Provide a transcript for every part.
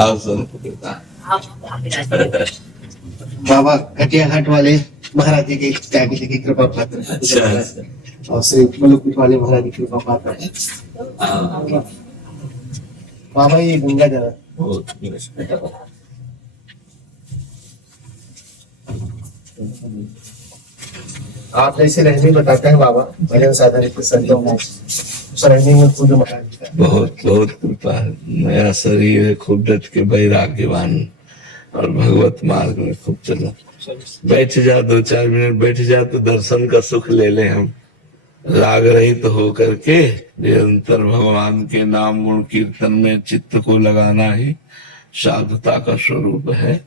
आओ संत पिता। बाबा कटिया घाट वाले महाराज जी के त्यागी जी की कृपा पात्र अच्छा। और श्री मलुकुट वाले महाराज जी की कृपा पात्र है। बाबा ये गंगा जल आप जैसे रहने बताते हैं बाबा भजन साधन के संतों में रहने में खुद महाराज जी का बहुत बहुत कृपा है। मेरा शरीर है खूब डट के वैराग्यवान और भगवत मार्ग में खूब चला। बैठ जा 2-4 मिनट बैठ जा तो दर्शन का सुख ले ले हम। राग रहित तो हो करके निरंतर भगवान के नाम गुण कीर्तन में चित्त को लगाना ही साधुता का स्वरूप है।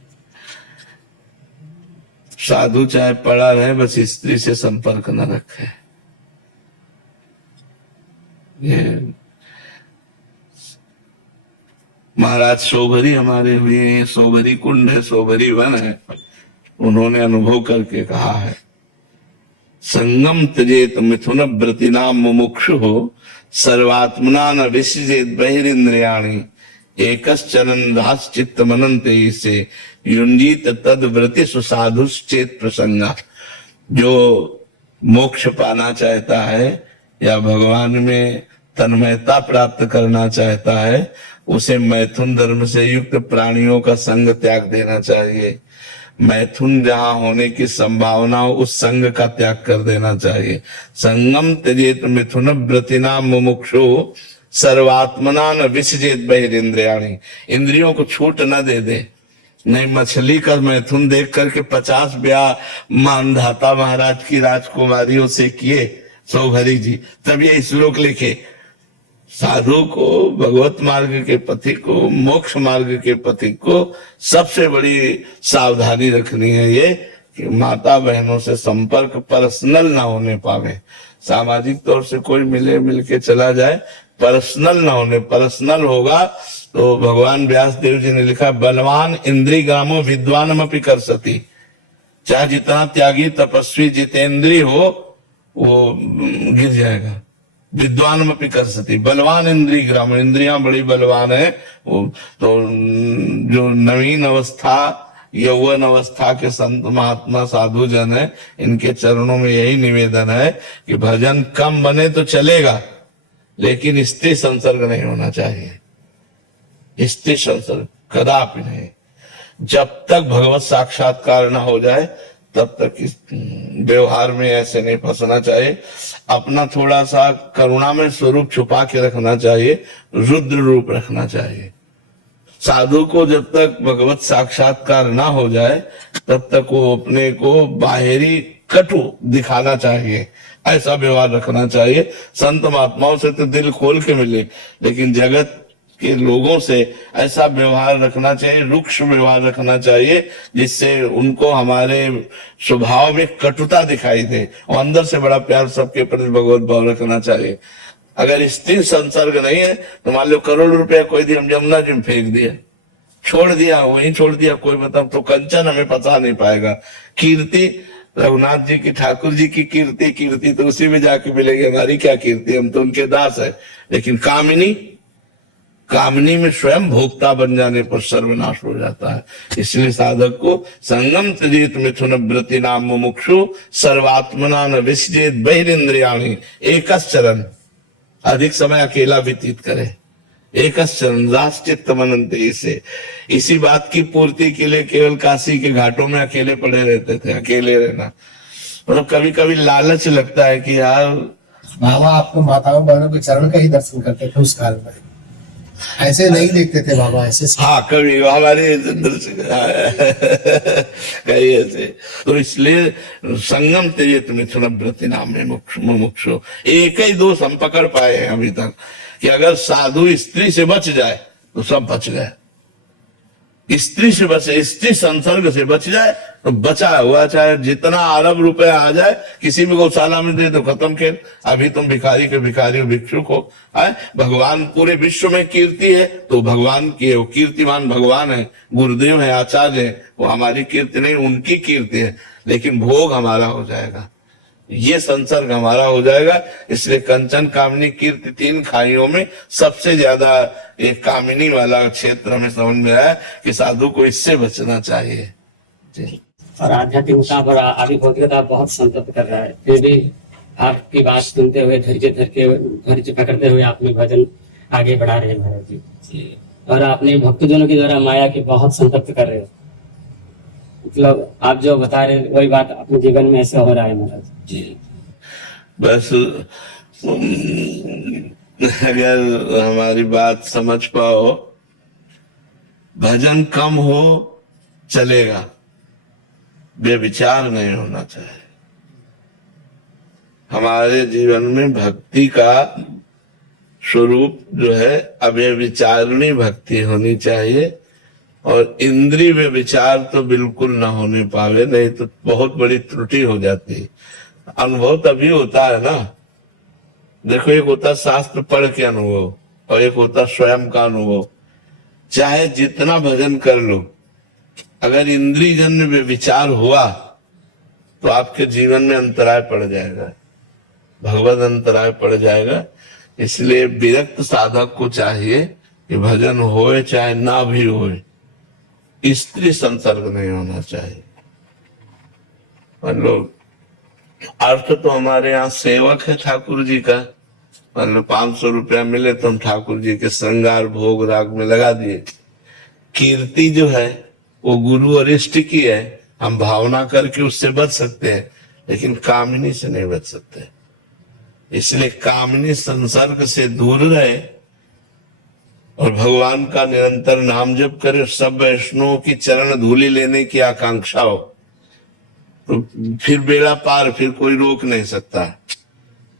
साधु चाहे पड़ा रहे बस स्त्री से संपर्क न रखे। ये महाराज सोगरी हमारे हुए, सोगरी कुंड है, सोगरी वन है, उन्होंने अनुभव करके कहा है संगम त्यजेत मिथुन व्रतिनाम मुमुक्षु हो सर्वात्मना न विसृजेत बहिरिंद्रियाणि एकश्चरन् दास चित्त मनन्ते से युंजीत तद व्रति सुसाधुश्चेत प्रसंगा। जो मोक्ष पाना चाहता है या भगवान में तन्मयता प्राप्त करना चाहता है उसे मैथुन धर्म से युक्त प्राणियों का संग त्याग देना चाहिए। मैथुन जहां होने की संभावना हो उस संग का त्याग कर देना चाहिए। संगम त्यजेत मिथुन व्रतिना मुमुक्षु सर्वात्मना न विसृजेत बहिरिंद्रियाणि। इंद्रियों को छूट न दे दे। नहीं मछली का मैथुन देख करके 50 ब्याह मानधाता महाराज की राजकुमारियों से किए सौभरी जी, तब ये श्लोक लिखे साधु को, भगवत मार्ग के पथिक को, मोक्ष मार्ग के पथिक को सबसे बड़ी सावधानी रखनी है ये कि माता बहनों से संपर्क पर्सनल ना होने पावे। सामाजिक तौर से कोई मिले मिल के चला जाए, पर्सनल ना होने। पर्सनल होगा तो भगवान व्यास देव जी ने लिखा बलवान इंद्री ग्रामो विद्वान अपि कर सती। चाहे जितना त्यागी तपस्वी जितेंद्री हो वो गिर जाएगा। विद्वान अपि कर सती, बलवान इंद्री ग्राम, इंद्रियां बड़ी बलवान है वो तो जो नवीन अवस्था यौवन अवस्था के संत महात्मा साधु जन है इनके चरणों में यही निवेदन है कि भजन कम बने तो चलेगा लेकिन स्त्री संसर्ग नहीं होना चाहिए। स्त्री संसर्ग कदापि नहीं। जब तक भगवत साक्षात्कार न हो जाए तब तक इस व्यवहार में ऐसे नहीं फंसना चाहिए। अपना थोड़ा सा करुणा में स्वरूप छुपा के रखना चाहिए, रुद्र रूप रखना चाहिए। साधु को जब तक भगवत साक्षात्कार ना हो जाए तब तक वो अपने को बाहरी कटु दिखाना चाहिए, ऐसा व्यवहार रखना चाहिए। संत महात्माओं से तो दिल खोल के मिले लेकिन जगत के लोगों से ऐसा व्यवहार रखना चाहिए, रुक्ष व्यवहार रखना चाहिए जिससे उनको हमारे स्वभाव में कटुता दिखाई दे और अंदर से बड़ा प्यार सबके प्रति भगवत भाव रखना चाहिए। अगर स्त्री संसर्ग नहीं है तो मान लो करोड़ रुपया कोई दी हम जमुना जी में फेंक दिया, छोड़ दिया, वहीं छोड़ दिया, कोई मतलब तो कंचन हमें पता नहीं पाएगा। कीर्ति रघुनाथ जी की, ठाकुर जी की कीर्ति, कीर्ति तो उसी में जाके मिलेगी। हमारी क्या कीर्ति, हम तो उनके दास है। लेकिन कामिनी, कामनी में स्वयं भोक्ता बन जाने पर सर्वनाश हो जाता है। इसलिए साधक को संगम त्यजेत मिथुन व्रति नाम मुमुक्षु सर्वात्मना न विसृजेत बहिरिंद्रियाणि एकश्चरन्। अधिक समय अकेला व्यतीत करे। एकश्चरन् दास चित्त मनन्ते। इसे इसी बात की पूर्ति के लिए केवल काशी के घाटों में अकेले पड़े रहते थे। अकेले रहना मतलब कभी कभी लालच लगता है कि यार बाबा आपको माताओं बहनों के चरण का ही दर्शन करते थे उस काल में, ऐसे नहीं देखते थे बाबा, ऐसे। हाँ कभी हमारे कई ऐसे। तो इसलिए संगम त्यजेत मिथुन व्रति नाम में मुमुक्षु। एक ही दोष हम पकड़ पाए हैं अभी तक कि अगर साधु स्त्री से बच जाए तो सब बच गए। स्त्री से बचे, स्त्री संसर्ग से बच जाए तो बचा हुआ, चाहे जितना अरब रुपए आ जाए किसी भी गौशाला में दे दो, खत्म खेल। अभी तुम भिखारी के भिखारी हो, भिक्षुक हो। भगवान पूरे विश्व में कीर्ति है तो भगवान की है, वो कीर्तिमान भगवान है, गुरुदेव है, आचार्य है। वो हमारी कीर्ति नहीं, उनकी कीर्ति है। लेकिन भोग हमारा हो जाएगा। ये संसर्ग हमारा हो जाएगा। इसलिए कंचन कामिनी कीर्ति तीन खाइयों में सबसे ज्यादा एक कामिनी वाला क्षेत्र हमें समझ में आया कि साधु को इससे बचना चाहिए जी। और आध्यात्मिकता पर आदि भौतिकता बहुत संतप्त कर रहा है, फिर भी आपकी बात सुनते हुए धैर्य पकड़ते हुए आपने भजन आगे बढ़ा रहे हैं महाराज जी। और आपने भक्तजनों के द्वारा माया के बहुत संतप्त कर रहे हो, मतलब आप जो बता रहे वही बात अपने जीवन में ऐसे हो रहा है महाराज जी। बस अगर हमारी बात समझ पाओ, भजन कम हो चलेगा, व्यभिचार नहीं होना चाहिए। हमारे जीवन में भक्ति का स्वरूप जो है अव्यभिचारिणी भक्ति होनी चाहिए, और इंद्रिय व्यभिचार तो बिल्कुल ना होने पावे, नहीं तो बहुत बड़ी त्रुटि हो जाती है। अनुभव तभी होता है ना, देखो एक होता शास्त्र पढ़ के अनुभव और एक होता स्वयं का अनुभव। चाहे जितना भजन कर लो, अगर इंद्रिय जन्य व्यभिचार हुआ तो आपके जीवन में अंतराय पड़ जाएगा, भगवत अंतराय पड़ जाएगा। इसलिए विरक्त साधक को चाहिए कि भजन होए चाहे ना भी होए, स्त्री संसर्ग नहीं होना चाहिए। मतलब अर्थ तो हमारे यहाँ सेवक है ठाकुर जी का, मतलब 500 रुपया मिले तो हम ठाकुर जी के श्रृंगार भोग राग में लगा दिए। कीर्ति जो है वो गुरु और इष्ट की है, हम भावना करके उससे बच सकते हैं, लेकिन कामिनी से नहीं बच सकते। इसलिए कामिनी संसर्ग से दूर रहे और भगवान का निरंतर नाम जप करे। सब वैष्णवों की चरण धूलि लेने की आकांक्षा हो तो फिर बेड़ा पार, फिर कोई रोक नहीं सकता।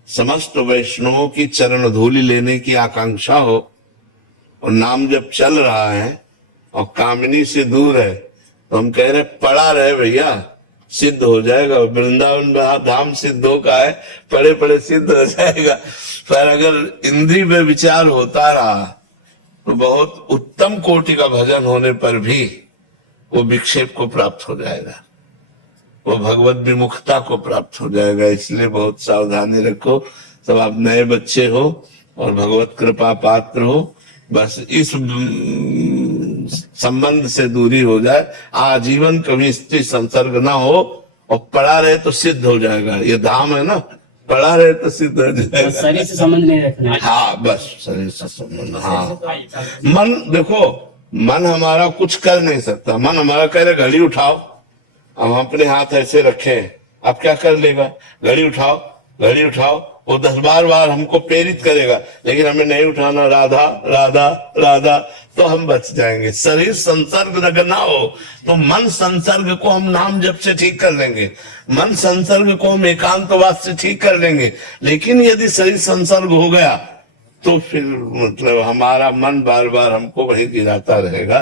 समस्त वैष्णवों की चरण धूलि लेने की आकांक्षा हो और नाम जब चल रहा है और कामिनी से दूर है, तो हम कह रहे पड़ा रहे भैया, सिद्ध हो जाएगा। वृंदावन धाम सिद्धों का है, पड़े पड़े सिद्ध हो जाएगा। पर अगर इंद्रिय में विचार होता रहा तो बहुत उत्तम कोटि का भजन होने पर भी वो विक्षेप को प्राप्त हो जाएगा, वो भगवत विमुखता को प्राप्त हो जाएगा। इसलिए बहुत सावधानी रखो। सब आप नए बच्चे हो और भगवत कृपा पात्र हो, बस इस संबंध से दूरी हो जाए, आजीवन कभी स्त्री संसर्ग ना हो, और पड़ा रहे तो सिद्ध हो जाएगा। ये धाम है ना, पड़ा रहे तो सिद्ध हो जाएगा। शरीर से संबंध नहीं रखना। हाँ बस शरीर से संबंध। हाँ मन देखो, मन हमारा कुछ कर नहीं सकता। मन हमारा कह रहे घड़ी उठाओ, हम अपने हाथ ऐसे रखे, अब क्या कर लेगा? घड़ी उठाओ, घड़ी उठाओ, वो 10 बार हमको प्रेरित करेगा, लेकिन हमें नहीं उठाना, राधा राधा राधा, तो हम बच जाएंगे। शरीर संसर्ग अगर ना हो तो मन संसर्ग को हम नाम जप से ठीक कर लेंगे, मन संसर्ग को हम एकांतवास से ठीक कर लेंगे। लेकिन यदि शरीर संसर्ग हो गया तो फिर मतलब हमारा मन बार बार हमको वही गिराता रहेगा।